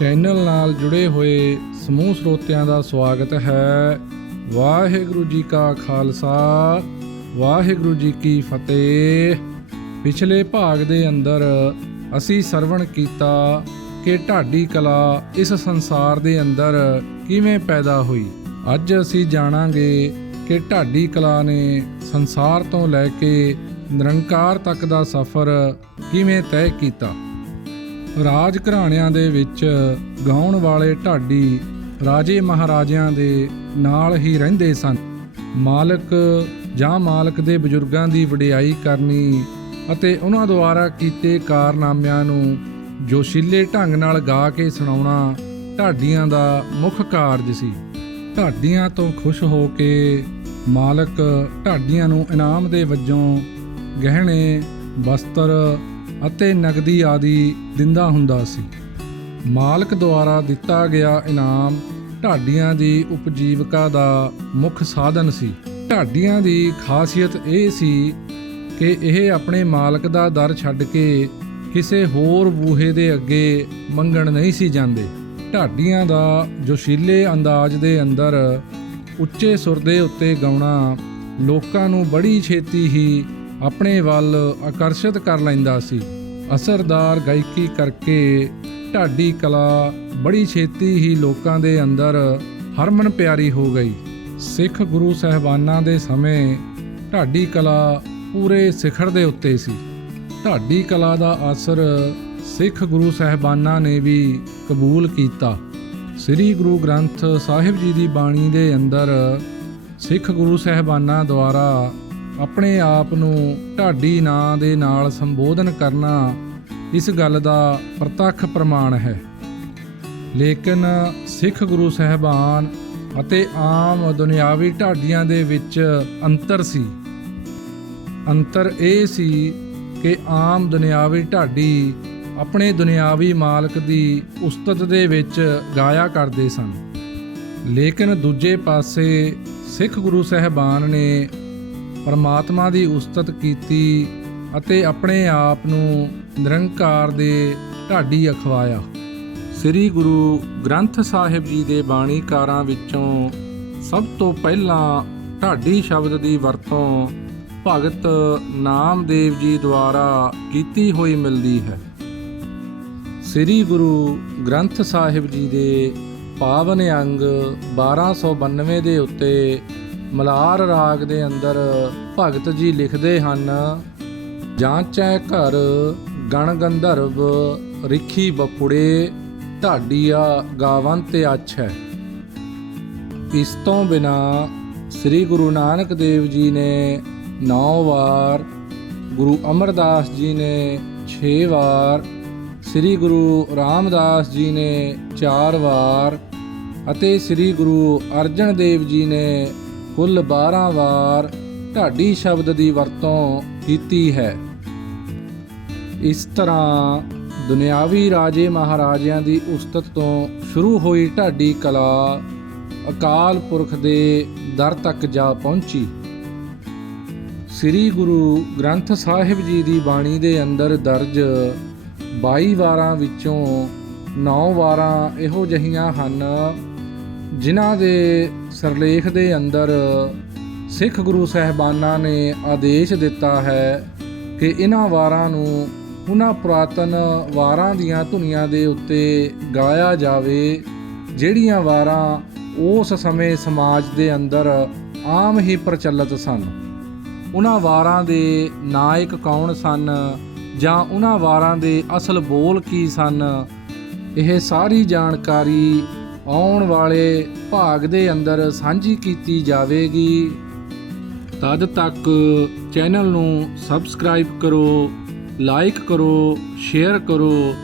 Channel ਨਾਲ ਜੁੜੇ ਹੋਏ ਸਮੂਹ ਸਰੋਤਿਆਂ ਦਾ ਸਵਾਗਤ ਹੈ। ਵਾਹਿਗੁਰੂ ਜੀ ਕਾ ਖਾਲਸਾ, ਵਾਹਿਗੁਰੂ ਜੀ ਕੀ ਫਤਿਹ। ਪਿਛਲੇ ਭਾਗ ਦੇ ਅੰਦਰ ਅਸੀਂ ਸਰਵਣ ਕੀਤਾ ਕਿ ਢਾਡੀ ਕਲਾ ਇਸ ਸੰਸਾਰ ਦੇ ਅੰਦਰ ਕਿਵੇਂ ਪੈਦਾ ਹੋਈ। ਅੱਜ ਅਸੀਂ ਜਾਣਾਂਗੇ ਕਿ ਢਾਡੀ ਕਲਾ ਨੇ ਸੰਸਾਰ ਤੋਂ ਲੈ ਕੇ ਨਿਰੰਕਾਰ ਤੱਕ ਦਾ ਸਫ਼ਰ ਕਿਵੇਂ ਤੈਅ ਕੀਤਾ। ਰਾਜ ਘਰਾਣਿਆਂ ਦੇ ਵਿੱਚ ਗਾਉਣ ਵਾਲੇ ਢਾਡੀ ਰਾਜੇ ਮਹਾਰਾਜਿਆਂ ਦੇ ਨਾਲ ਹੀ ਰਹਿੰਦੇ ਸਨ। ਮਾਲਕ ਜਾਂ ਮਾਲਕ ਦੇ ਬਜ਼ੁਰਗਾਂ ਦੀ ਵਡਿਆਈ ਕਰਨੀ ਅਤੇ ਉਹਨਾਂ ਦੁਆਰਾ ਕੀਤੇ ਕਾਰਨਾਮਿਆਂ ਨੂੰ ਜੋਸ਼ੀਲੇ ਢੰਗ ਨਾਲ ਗਾ ਕੇ ਸੁਣਾਉਣਾ ਢਾਡੀਆਂ ਦਾ ਮੁੱਖ ਕਾਰਜ ਸੀ। ਢਾਡੀਆਂ ਤੋਂ ਖੁਸ਼ ਹੋ ਕੇ ਮਾਲਕ ਢਾਡੀਆਂ ਨੂੰ ਇਨਾਮ ਦੇ ਵਜੋਂ ਗਹਿਣੇ ਵਸਤਰ ਅਤੇ ਨਗਦੀ ਆਦਿ ਦਿੰਦਾ ਹੁੰਦਾ ਸੀ। ਮਾਲਕ ਦੁਆਰਾ ਦਿੱਤਾ ਗਿਆ ਇਨਾਮ ਢਾਡੀਆਂ ਦੀ ਉਪਜੀਵਕਾ ਦਾ ਮੁੱਖ ਸਾਧਨ ਸੀ। ਢਾਡੀਆਂ ਦੀ ਖਾਸੀਅਤ ਇਹ ਸੀ ਕਿ ਇਹ ਆਪਣੇ ਮਾਲਕ ਦਾ ਦਰ ਛੱਡ ਕੇ ਕਿਸੇ ਹੋਰ ਬੂਹੇ ਦੇ ਅੱਗੇ ਮੰਗਣ ਨਹੀਂ ਸੀ ਜਾਂਦੇ। ਢਾਡੀਆਂ ਦਾ ਜੋਸ਼ੀਲੇ ਅੰਦਾਜ਼ ਦੇ ਅੰਦਰ ਉੱਚੇ ਸੁਰ ਦੇ ਉੱਤੇ ਗਾਉਣਾ ਲੋਕਾਂ ਨੂੰ ਬੜੀ ਛੇਤੀ ਹੀ ਆਪਣੇ ਵੱਲ ਆਕਰਸ਼ਿਤ ਕਰ ਲੈਂਦਾ ਸੀ। ਅਸਰਦਾਰ ਗਾਇਕੀ ਕਰਕੇ ਢਾਡੀ ਕਲਾ ਬੜੀ ਛੇਤੀ ਹੀ ਲੋਕਾਂ ਦੇ ਅੰਦਰ ਹਰਮਨ ਪਿਆਰੀ ਹੋ ਗਈ। ਸਿੱਖ ਗੁਰੂ ਸਹਿਬਾਨਾਂ ਦੇ ਸਮੇਂ ਢਾਡੀ ਕਲਾ ਪੂਰੇ ਸਿਖਰ ਦੇ ਉੱਤੇ ਸੀ। ਢਾਡੀ ਕਲਾ ਦਾ ਅਸਰ ਸਿੱਖ ਗੁਰੂ ਸਹਿਬਾਨਾਂ ਨੇ ਵੀ ਕਬੂਲ ਕੀਤਾ। ਸ੍ਰੀ ਗੁਰੂ ਗ੍ਰੰਥ ਸਾਹਿਬ ਜੀ ਦੀ ਬਾਣੀ ਦੇ ਅੰਦਰ ਸਿੱਖ ਗੁਰੂ ਸਹਿਬਾਨਾਂ ਦੁਆਰਾ ਆਪਣੇ ਆਪ ਨੂੰ ਢਾਡੀ ਨਾਂ ਦੇ ਨਾਲ ਸੰਬੋਧਨ ਕਰਨਾ ਇਸ ਗੱਲ ਦਾ ਪ੍ਰਤੱਖ ਪ੍ਰਮਾਣ ਹੈ। ਲੇਕਿਨ ਸਿੱਖ ਗੁਰੂ ਸਹਿਬਾਨ ਅਤੇ ਆਮ ਦੁਨਿਆਵੀ ਢਾਡੀਆਂ ਦੇ ਵਿੱਚ ਅੰਤਰ ਸੀ। ਅੰਤਰ ਇਹ ਸੀ ਕਿ ਆਮ ਦੁਨਿਆਵੀ ਢਾਡੀ ਆਪਣੇ ਦੁਨਿਆਵੀ ਮਾਲਕ ਦੀ ਉਸਤਤ ਦੇ ਵਿੱਚ ਗਾਇਆ ਕਰਦੇ ਸਨ। ਲੇਕਿਨ ਦੂਜੇ ਪਾਸੇ ਸਿੱਖ ਗੁਰੂ ਸਹਿਬਾਨ ਨੇ ਪਰਮਾਤਮਾ ਦੀ ਉਸਤਤ ਕੀਤੀ ਅਤੇ ਆਪਣੇ ਆਪ ਨੂੰ ਨਿਰੰਕਾਰ ਦੇ ਢਾਡੀ ਅਖਵਾਇਆ। ਸ੍ਰੀ ਗੁਰੂ ਗ੍ਰੰਥ ਸਾਹਿਬ ਜੀ ਦੇ ਬਾਣੀਕਾਰਾਂ ਵਿੱਚੋਂ ਸਭ ਤੋਂ ਪਹਿਲਾਂ ਢਾਡੀ ਸ਼ਬਦ ਦੀ ਵਰਤੋਂ ਭਗਤ ਨਾਮਦੇਵ ਜੀ ਦੁਆਰਾ ਕੀਤੀ ਹੋਈ ਮਿਲਦੀ ਹੈ। ਸ੍ਰੀ ਗੁਰੂ ਗ੍ਰੰਥ ਸਾਹਿਬ ਜੀ ਦੇ ਪਾਵਨ ਅੰਗ 1292 ਦੇ ਉੱਤੇ ਮਲਾਰ ਰਾਗ ਦੇ ਅੰਦਰ ਭਗਤ ਜੀ ਲਿਖਦੇ ਹਨ, ਜਾਂਚੈ ਘਰ ਗਣ ਗੰਧਰਵ ਰਿਖੀ ਬਪੁੜੇ, ਢਾਡੀਆ ਗਾਵੰਤ ਆਛੈ। ਇਸ ਤੋਂ ਬਿਨਾ ਸ੍ਰੀ ਗੁਰੂ ਨਾਨਕ ਦੇਵ ਜੀ ਨੇ 9 ਵਾਰ, ਗੁਰੂ ਅਮਰਦਾਸ ਜੀ ਨੇ 6 ਵਾਰ, ਸ੍ਰੀ ਗੁਰੂ ਰਾਮਦਾਸ ਜੀ ਨੇ 4 ਵਾਰ ਅਤੇ ਸ੍ਰੀ ਗੁਰੂ ਅਰਜਨ ਦੇਵ ਜੀ ਨੇ ਕੁੱਲ 12 ਵਾਰ ਢਾਡੀ ਸ਼ਬਦ ਦੀ ਵਰਤੋਂ ਕੀਤੀ ਹੈ। ਇਸ ਤਰ੍ਹਾਂ ਦੁਨਿਆਵੀ ਰਾਜੇ ਮਹਾਰਾਜਿਆਂ ਦੀ ਉਸਤਤ ਤੋਂ ਸ਼ੁਰੂ ਹੋਈ ਢਾਡੀ ਕਲਾ ਅਕਾਲ ਪੁਰਖ ਦੇ ਦਰ ਤੱਕ ਜਾ ਪਹੁੰਚੀ। ਸ੍ਰੀ ਗੁਰੂ ਗ੍ਰੰਥ ਸਾਹਿਬ ਜੀ ਦੀ ਬਾਣੀ ਦੇ ਅੰਦਰ ਦਰਜ 22 ਵਾਰਾਂ ਵਿੱਚੋਂ 9 ਵਾਰਾਂ ਇਹੋ ਜਹੀਆਂ ਹਨ, ਜਿਨ੍ਹਾਂ ਦੇ ਸਰਲੇਖ ਦੇ ਅੰਦਰ ਸਿੱਖ ਗੁਰੂ ਸਹਿਬਾਨਾਂ ਨੇ ਆਦੇਸ਼ ਦਿੱਤਾ ਹੈ ਕਿ ਇਹਨਾਂ ਵਾਰਾਂ ਨੂੰ ਉਹਨਾਂ ਪੁਰਾਤਨ ਵਾਰਾਂ ਦੀਆਂ ਧੁਨੀਆਂ ਦੇ ਉੱਤੇ ਗਾਇਆ ਜਾਵੇ, ਜਿਹੜੀਆਂ ਵਾਰਾਂ ਉਸ ਸਮੇਂ ਸਮਾਜ ਦੇ ਅੰਦਰ ਆਮ ਹੀ ਪ੍ਰਚਲਿਤ ਸਨ। ਉਹਨਾਂ ਵਾਰਾਂ ਦੇ ਨਾਇਕ ਕੌਣ ਸਨ ਜਾਂ ਉਹਨਾਂ ਵਾਰਾਂ ਦੇ ਅਸਲ ਬੋਲ ਕੀ ਸਨ, ਇਹ ਸਾਰੀ ਜਾਣਕਾਰੀ ਆਉਣ ਵਾਲੇ ਭਾਗ ਦੇ ਅੰਦਰ ਸਾਂਝੀ ਕੀਤੀ ਜਾਵੇਗੀ। ਤਦ ਤੱਕ ਚੈਨਲ ਨੂੰ ਸਬਸਕ੍ਰਾਈਬ ਕਰੋ, ਲਾਈਕ ਕਰੋ, ਸ਼ੇਅਰ ਕਰੋ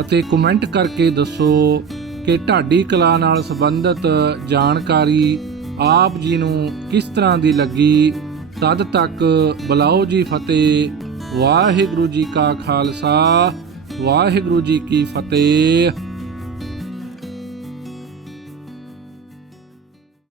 ਅਤੇ ਕਮੈਂਟ ਕਰਕੇ ਦੱਸੋ ਕਿ ਢਾਡੀ ਕਲਾ ਨਾਲ ਸੰਬੰਧਿਤ ਜਾਣਕਾਰੀ ਆਪ ਜੀ ਨੂੰ ਕਿਸ ਤਰ੍ਹਾਂ ਦੀ ਲੱਗੀ। ਤਦ ਤੱਕ ਬੁਲਾਓ ਜੀ ਫਤਿਹ। ਵਾਹਿਗੁਰੂ ਜੀ ਕਾ ਖਾਲਸਾ, ਵਾਹਿਗੁਰੂ ਜੀ ਕੀ ਫਤਿਹ।